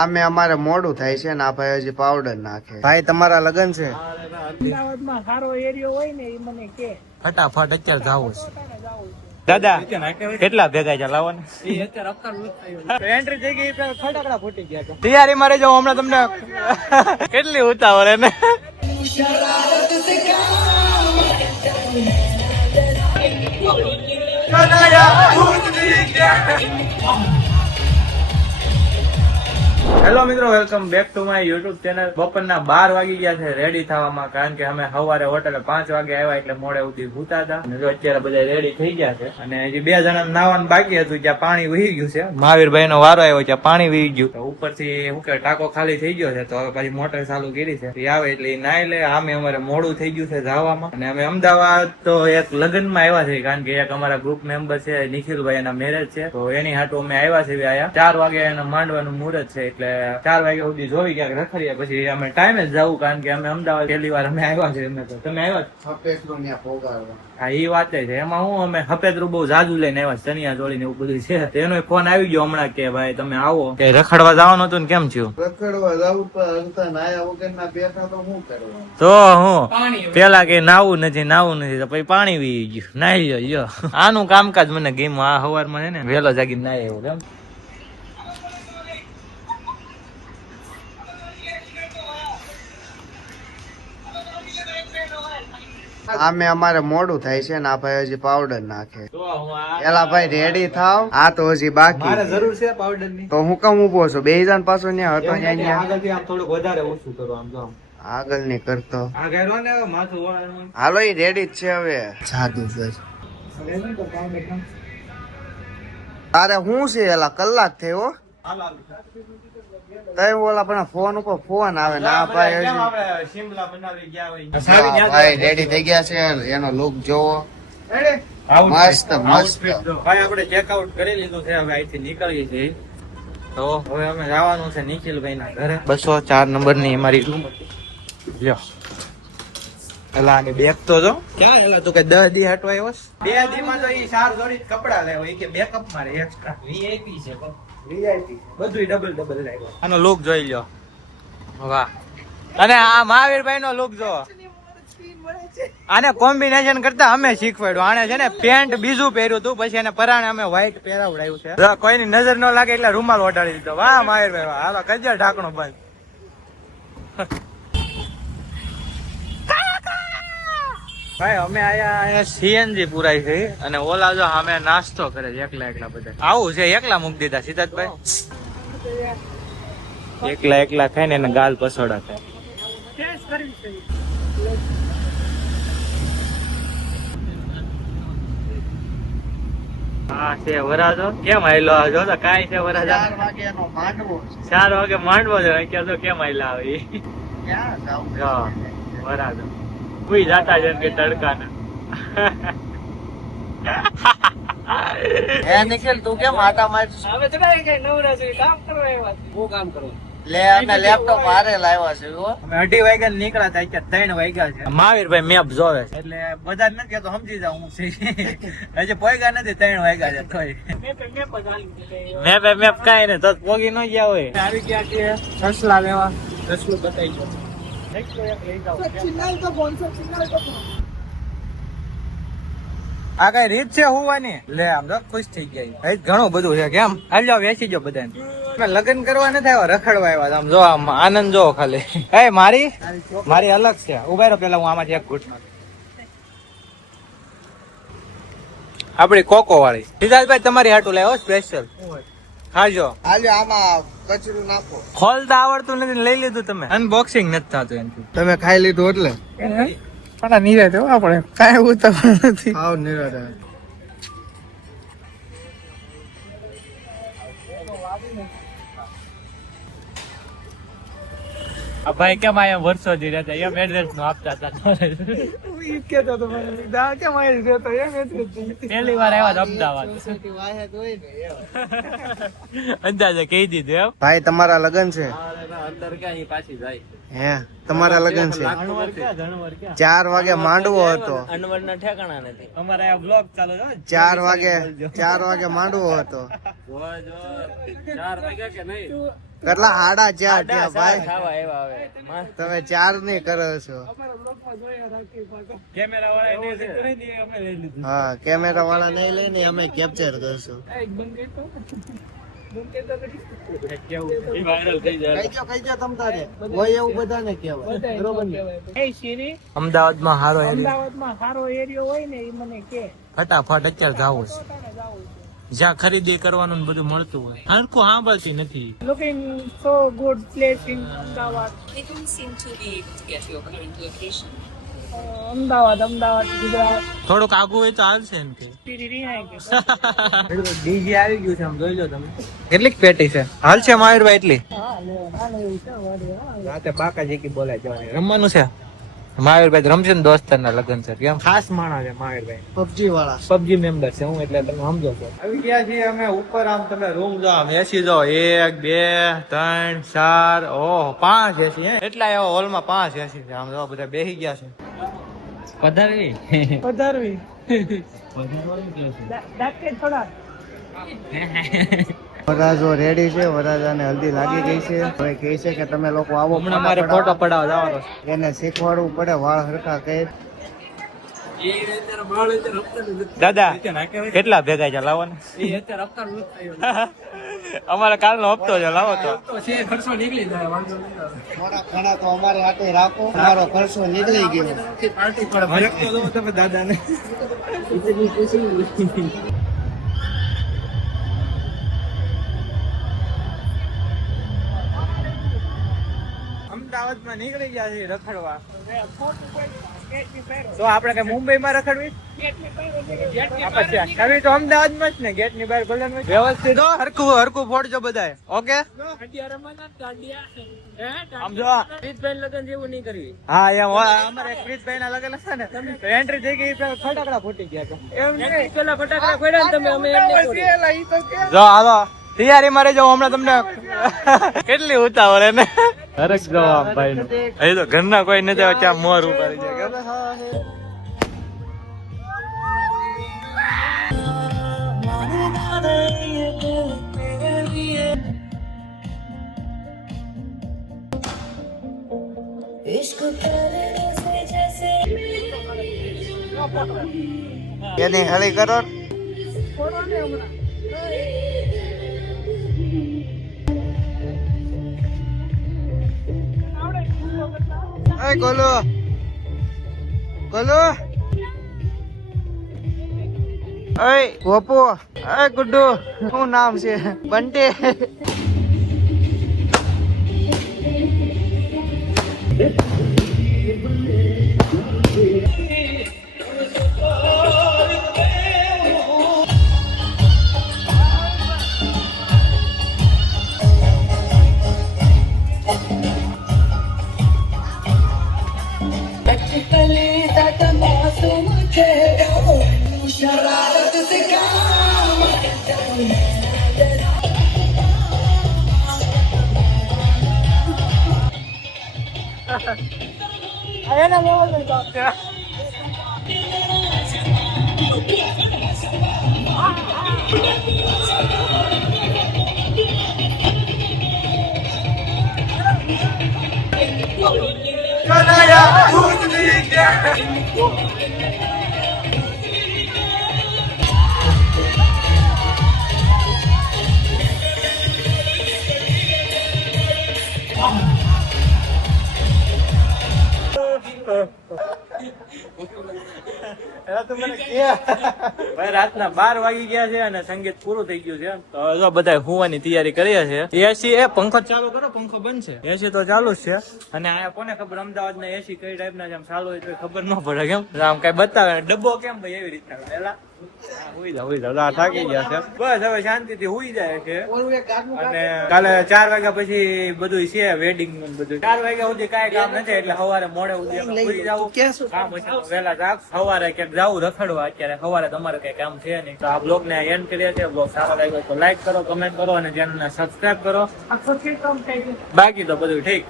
આમે અમારે મોડું થાય છે ને આ ભાઈ હજી પાવડર નાખે. ભાઈ તમારા લગન છે? અમદાવાદમાં સારો એરિયો હોય ને એ મને કે ફટાફટ અત્યારે જાવું છે. દાદા કેટલા ભેગા છે લાવો ને એન્ટ્રી થઈ ગઈ ફટાકડા ફૂટી ગયા. તૈયારી મારે જાવ હમણાં તમને કેટલી ઉતાવળ એને. હેલો મિત્રો, welcome back to my YouTube channel. બપોરના 12 વાગી ગયા છે રેડી થવામાં, કારણ કે અમે સવારે હોટલે 5 વાગે આવ્યા એટલે મોડે સુધી ભૂતા હતા. અને જો અત્યારે બધા રેડી થઈ ગયા છે અને હજી 2 જણા નાવાનું બાકી હતું, ત્યાં પાણી વહી ગયું છે. મહાવીરભાઈ નો વારો આવ્યો, ત્યાં પાણી વહી ગયું. ઉપરથી શું કે ટાંકો ખાલી થઈ ગયો છે, તો હવે પાછી મોટર ચાલુ કરી છે. એ આવે એટલે એ નાઈ લે. આમે અમારે મોડું થઈ ગયું છે જવામાં, અને અમે અમદાવાદ તો એક લગ્નમાં આવ્યા છે, કારણ કે એક અમારા ગ્રુપ મેમ્બર છે નિખિલભાઈ, એના મેરેજ છે, તો એની હાટુ અમે આવ્યા છે. આયા 4 વાગે એના માંડવાનું મુહૂર્ત છે, એટલે 4 વાગ્યા સુધી જોઈ ક્યાંક રખડીએ, પછી અમે ટાઈમે જ જવું, કારણ કે અમે અમદાવાદ પહેલી વાર અમે આવ્યા છે. અમે તો તમે આવ્યા? હા, એ વાત છે. એમાં હું અમે હપેદરું બહુ જાજુ લઈને આવ્યા, ચણિયા ચોળી ને એવું બધું છે. એનો ફોન આવી ગયો હમણાં કે ભાઈ તમે આવો, કે રખડવા જવાનું હતું ને કેમ થયું? રખડવા જવું પણ નાયા વગર ના બેઠા તો શું કરવાનું? તો હું પેલા કે નાવું નથી તો પછી પાણી વી ગયું, નાઈ લ્યો. આનું કામકાજ મને ગેમ આ સવારમાં છે ને વહેલો જાગીને નાય એવું કેમ. આમે અમારે મોડું થાય છે ને આ ભાઈ હજી પાવડર નાખે. એલા ભાઈ રેડી થાવ, આ તો હજી બાકી. મારે જરૂર છે પાવડર ની, તો હું કેમ ઉભો છું? બે જણ પાછો ન્યા હતો આગળથી આમ થોડુંક વધારે ઓછું કરો આમ જો આગળ ની કરતો. આ ગાયરો ને માથું વાળવાનું. હાલો, એ રેડી જ છે હવે. જાદુ તારે શું છે? એલા કલાક થયો તઈ ઓલા પણ ફોન ઉપર ફોન આવે ને આ ભાઈ શિમલા બનાવી ગયા હોય. ભાઈ રેડી થઈ ગયા છે. એનો લુક જોવો, મસ્ત મસ્ત. ભાઈ આપણે ચેકઆઉટ કરી લીધું છે, હવે અહીંથી નીકળીએ છીએ. તો હવે અમે જવાનું છે નિખિલભાઈ ના ઘરે. 204 નંબર ની અમારી રૂમ હતી. લ્યો એલા આની બેગ તો જો ક્યાં એલા તું કે 10 દી હટવા આવ્યો? 2 દી માં તો ઈ 4 જોડી કપડા લેવો, ઈ કે બેકઅપ મારે એક્સ્ટ્રા વીઆઈપી છે. વીઆઈપી બધું ડબલ લાગ્યો. આનો લુક જોઈ લ્યો, વાહ. અને આ મહાવીરભાઈ નો લુક જો, આને કોમ્બિનેશન કરતા અમે શીખવાડ્યું. આને છે ને પેન્ટ બીજું પહેર્યું હતું, પછી એને પરાણે અમે વ્હાઈટ પહેરાવડાયું છે. કોઈની નજર ન લાગે એટલે રૂમાલ ઓઢાડી દીધો. વાહ મહાવીરભાઈ વાહ. હાલો કજ્જા ઢાંકણો બંધ. ભાઈ અમે આયા સીએનજી પુરાઈ ગઈ, અને ઓલા જો અમે નાસ્તો કરે છે એકલા બધા. આવું છે, એકલા મૂકી દીધા સિદ્ધાર્થભાઈ. એકલા ખાઈને એને ગાલ પસોડા થાય. હા છે વરાજો કેમ આયલો જો તો કાઈ છે વરાજો 4 વાગે નો માંડવો. 4 વાગે માંડવો છે, અત્યારે તો કેમ આયલા આવી ક્યાં જાવ? વરાજો કોઈ જાતા છે કે તડકા ને. હે નિખિલ, તું કેમ આટા માર? હવે ચડાઈ ગઈ નવરા છે, કામ કરવા આવ્યા છે. હું કામ કરું લે અમે લેપટોપ હારે લાવ્યા છે હો. અમે 2:30 વાગ્યા નીકળ્યા હતા, અત્યારે 3 વાગ્યા છે. મહાવીરભાઈ મેપ જોવે છે એટલે બધા નથી કહેતો સમજી જાવ હું છે. હજી પોઈગા નથી, 3 વાગ્યા છે તોય મેપ કાઈ ને તો પોગી ન ગયા હોય. આવી ગયા છે સસલા લેવા, સસલું બતાવી દો. આ કઈ રીત છે હોવાની? લે આમ તો ખુશ થઈ ગયા. ઘણું બધું છે કેમ. હાલ વેચી જો બધાને. લગ્ન કરવા નથી આવ્યા, રખડવા આવ્યા. આમ જો આમ આનંદ જો ખાલી. એ મારી અલગ છે. ઉભા રહો, પેલા હું આમાંથી એક ઘૂંટ આપડી કોકો વાળી. સિદ્ધાર્થભાઈ તમારી હાટું લાવ્યો સ્પેશિયલ. ખાજો. હાલો આમાં કચરું નાખો. ખોલતા આવડતું નથી, લઈ લીધું તમે. અનબોક્સિંગ નથી થતું એનાથી. તમે ખાઈ લીધું એટલે પણ નિરાતે આપણે કાંઈ ઉતાવળ નથી. આવ નિરાતે. આ ભાઈ કેમ આયા વર્ષોથી રહેતા, એમ એડ્રેસ નું આપતા હતા. કેતો તો મને દા કેમ આવી ગયો તો એમ એટલે પહેલી વાર આવ્યા અમદાવાદ. અંદાજે કહી દીધું એમ. ભાઈ તમારા લગન છે? અંદર ક્યાં પાછી જાય. હે તમારા લગન છે? 4 વાગે માંડવો હતો. અનવર ના ઠેકાણા નથી. અમારે આ બ્લોગ ચાલુ છે. 4 વાગે માંડવો હતો. 4 વાગ્યા કે નહીં? કેટલા 4:30 થયા ભાઈ ખાવા આવ્યા હવે તમે 4 નહીં કરો છો અમારા બ્લોગમાં જોયા રાખીએ પાછા. કેમેરા વાળા એને કરી દઈએ અમે લઈ લીધું હા કેમેરા વાળા નહીં લઈને અમે કેપ્ચર કરશું એક બંધ કરતો. બંધ કરતો કરી. કેવું એ વાયરલ થઈ જાય કઈ જો તમ તારે હોય એવું બધાને કહેવાય બધાય બરોબર ને કહેવાય. એ શેરી અમદાવાદમાં હારો અમદાવાદમાં સારો એરિયો હોય ને એ મને કે ફટાફટ અત્યારે જાવું છે પોતાને જાવું છે. જ્યાં ખરીદી કરવાનું ને બધું મળતું હોય હરખું સાંભળતી નથી Looking so good place in Ahmedabad. They don't seem to be able to get your current location. Ahmedabad Gujarat. થોડુંક આગું હોય તો હાલશે એમ કે ડીજે આવી ગયું છે આમ જોઈ લો તમે કેટલીક પેટી છે હાલ છે મયુરભાઈ એટલી રાતે બાકા જેકી બોલાય જવાની રમવાનું છે મયુરભાઈ રમશે ને દોસ્તરના લગ્ન છે કેમ ખાસ માણસ છે મયુરભાઈ પબજી વાળા પબજી મેમ્બર છે હું એટલે તમે સમજો છો આવી ગયા છીએ અમે ઉપર આમ તમે રૂમ જો આમ એસી જો 1 2 3 4 ઓહ 5 એસી એટલા એવો હોલમાં 5 એસી છે આમ જો બધા બેસી ગયા છે પધારવી પધારવી ડાકે થોડા વરરાજો રેડી છે વરરાજાને હલ્દી લાગી ગઈ છે હવે કહે છે કે તમે લોકો આવો હમણાં મારે ફોટો પડાવવા જવાનો છે એને શીખવાડવું પડે વાળ હરખા કઈ દાદા કેટલા ભેગા છે લાવો ને અમારે કાલનો હપ્તો છે લાવો તો થોડા ઘણા તો અમારે હાથે રાખો મારો ખર્ચો નીકળી ગયો તમે દાદા ને અમદાવાદમાં નીકળી ગયા છે રખડવા તો આપણે કઈ મુંબઈમાં રખડવી હવે તો અમદાવાદમાં જ ને ગેટ ની બહાર ગોલ્ડન વ્યવસ્થિત હરખું ફોડજો બધાય ઓકે આમ જો હા એમ અમારે ક્રિશભાઈ ના લગન હશે ને તો એન્ટ્રી થઈ ગઈ ફટાકડા ફૂટી ગયા જો હાલો તૈયારી મારે જો હમણાં તમને કેટલી ઉતાવળ એને હરક જવાબ ભાઈ નું અહીં તો ઘરના કોઈ નથી આવે ત્યાં મોર ઉપાડી જાય એની હળી કરો ગોલો અય ગોપુ અય ગુડ્ડુ શું નામ છે બંટી ભાઈ રાતના 12 વાગી ગયા છે અને સંગીત પૂરું થઈ ગયું છે તો હવે બધા હુવાની તૈયારી કરીએ છીએ એસી એ પંખો ચાલુ કરો પંખો બંધ છે એસી તો ચાલુ જ છે અને આ કોને ખબર અમદાવાદ ના એસી કઈ ટાઈપ ના જેમ ચાલુ હોય તો ખબર ન પડે કેમ આમ કઈ બતાવે ડબ્બો કેમ ભાઈ એવી રીતના પેલા હુઈ જાવ થાકી ગયા છે બસ હવે શાંતિથી હુઈ જાય છે અને કાલે 4 વાગ્યા પછી બધું છે વેડિંગ નું બધું 4 વાગ્યા સુધી કાંઈ કામ નથી એટલે સવારે મોડે સુધી હુઈ જાવ કામ પછી વહેલા જાગ સવારે ક્યાંક જાવું રખડવા અત્યારે સવારે તમારે કઈ કામ છે નહીં તો આ બ્લોગ ને એન્ડ કરીએ છીએ બ્લોગ સારો લાગ્યો તો લાઈક કરો કમેન્ટ કરો અને ચેનલ ને સબસ્ક્રાઇબ કરો બાકી તો બધું ઠીક